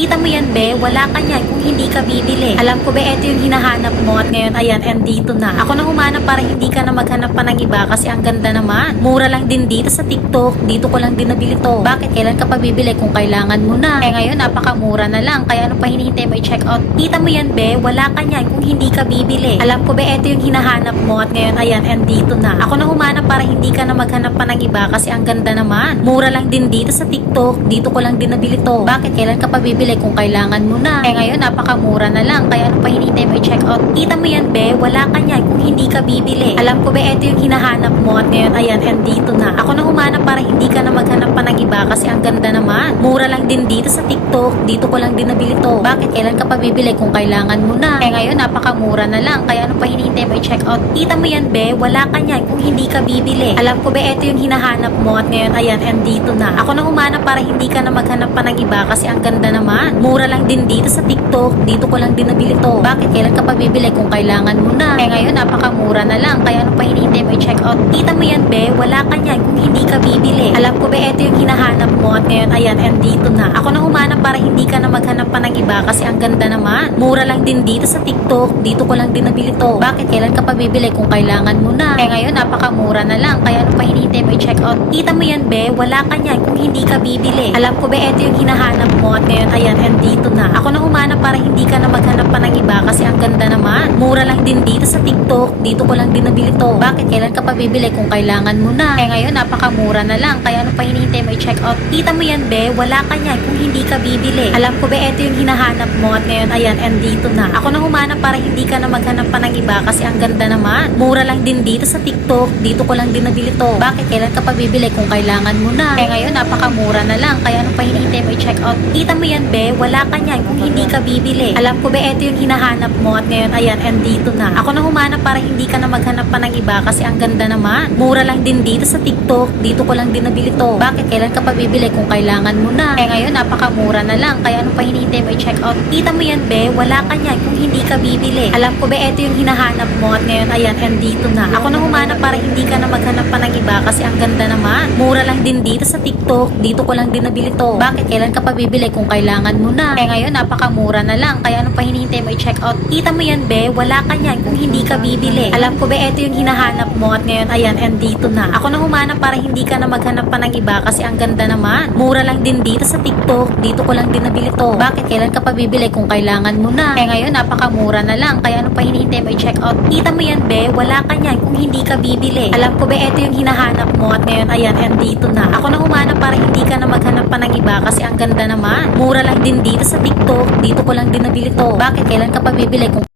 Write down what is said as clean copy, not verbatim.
Kita mo yan, be, wala ka niyan kung hindi ka bibili. Alam ko, be, eto yung hinahanap mo at ngayon, ayan, andito na. Ako na humanap para hindi ka na maghanap pa ng iba kasi ang ganda naman. Mura lang din dito sa TikTok, dito ko lang din nabili to. Bakit? Kailan ka pa bibili kung kailangan mo na? Ngayon, napakamura na lang, kaya ano pa hinihintay mo i-check out? Kita mo yan, be, wala ka niyan kung hindi ka bibili. Alam ko, be, eto yung hinahanap mo at ngayon, ayan, andito na. Ako na humanap para hindi ka na maghanap pa ng iba kasi ang ganda naman. Mura lang din dito sa TikTok, dito ko lang din nabili to. Bakit? Kailan ka pa bibili kung kailangan mo na? Ngayon, napakamura na lang, kaya ano pa hinihintay mo i-check out? Kita mo yan, be, wala ka niyan kung hindi ka bibili. Alam ko, be, eto yung hinahanap mo at ngayon, ayan, andito na. Ako na humanap para hindi ka na maghanap pa ng iba kasi ang ganda naman. Mura lang din dito sa TikTok, dito ko lang din nabili to. Bakit? Kailan ka pa bibili kung kailangan mo na? Ngayon, napakamura na lang, kaya ano pa hinihintay mo i-check out? Kita mo yan, be, wala ka niyan kung hindi ka bibili. Alam ko, be, eto yung hinahanap mo at ngayon, ayan, andito na. Ako na humanap para hindi ka na maghanap pa ng iba kasi ang ganda naman. Mura lang din dito sa TikTok, dito ko lang din nabili to. Bakit? Kailan ka pa bibili kung kailangan mo na? Ngayon, napakamura na lang, kaya ano pa hinihintay mo i-check out? Kita mo yan, be, wala ka niyan kung hindi ka bibili. Alam ko, be, eto yung hinahanap mo at ngayon, ayan, andito na. Ako na humanap para hindi ka na maghanap pa ng iba kasi ang ganda naman. Mura lang din dito sa TikTok, dito ko lang din nabili to. Bakit? Kailan ka pa bibili kung kailangan mo na? Ngayon, napakamura na lang, kaya ano pa hinihintay mo i-check out? Kita mo yan, be, wala ka niyan kung hindi ka bibili. Alam ko, be, eto yung hinahanap mo at ngayon, ayan, andito na. Ako na humanap para hindi ka na maghanap pa ng iba kasi ang ganda naman. Mura lang din dito sa TikTok, dito ko lang din nabili to. Bakit? Kailan ka pa bibili kung kailangan mo na? Ngayon, napakamura na lang, kaya ano pa hinihintay mo i-check out? Kita mo yan, be, wala ka niyan kung hindi ka bibili. Alam ko, be, eto yung hinahanap mo at ngayon, ayan, andito na. Ako na humanap para hindi ka na maghanap pa ng iba kasi ang ganda naman. Mura lang din dito sa TikTok, dito ko lang din nabili to. Bakit? Kailan ka pa bibili kung kailangan mo na? Ngayon, napakamura na lang, kaya ano pa hinihintay mo i-check out? Kita mo yan, be, wala ka niyan kung hindi ka bibili. Alam ko, be, eto yung hinahanap mo at ngayon, ayan, andito na. Ako na humanap para hindi ka na maghanap pa ng iba kasi ang ganda naman. Mura lang din dito sa TikTok, dito ko lang din nabili to. Bakit? Kailan ka pa bibili kung kailangan mo na? Ngayon, napakamura na lang, kaya ano pa hinihintay mo i-check out? Kita mo yan, be, wala ka niyan kung hindi ka bibili. Alam ko, be, eto yung hinahanap mo at ngayon, ayan, andito na. Ako na humanap para hindi ka na maghanap pa ng iba kasi ang ganda naman. Mura lang din dito sa TikTok, dito ko lang din nabili to. Bakit? Kailan ka pa bibili kung kailangan mo na? Ngayon, napakamura na lang, kaya ano pa hinihintay mo i-check out? Kita mo yan, be, wala ka niyan kung hindi ka bibili. Alam ko, be, eto yung hinahanap mo at ngayon, ayan, andito na. Ako na humanap para hindi ka na maghanap pa ng iba kasi ang ganda naman. Mura lang din dito sa TikTok, dito ko lang din nabili to. Bakit? Kailan ka pa bibili kung kailangan mo na? Ngayon, napakamura na lang, kaya ano pa hinihintay mo i-check out? Kita mo yan, be, wala ka niyan kung hindi ka bibili. Alam ko, be, eto yung hinahanap mo at ngayon, ayan, andito na. Ako na humanap para hindi ka na maghanap pa ng iba kasi ang ganda naman. Mura lang din dito sa TikTok, dito ko lang din nabili to. Bakit? Kailan ka pa bibili kung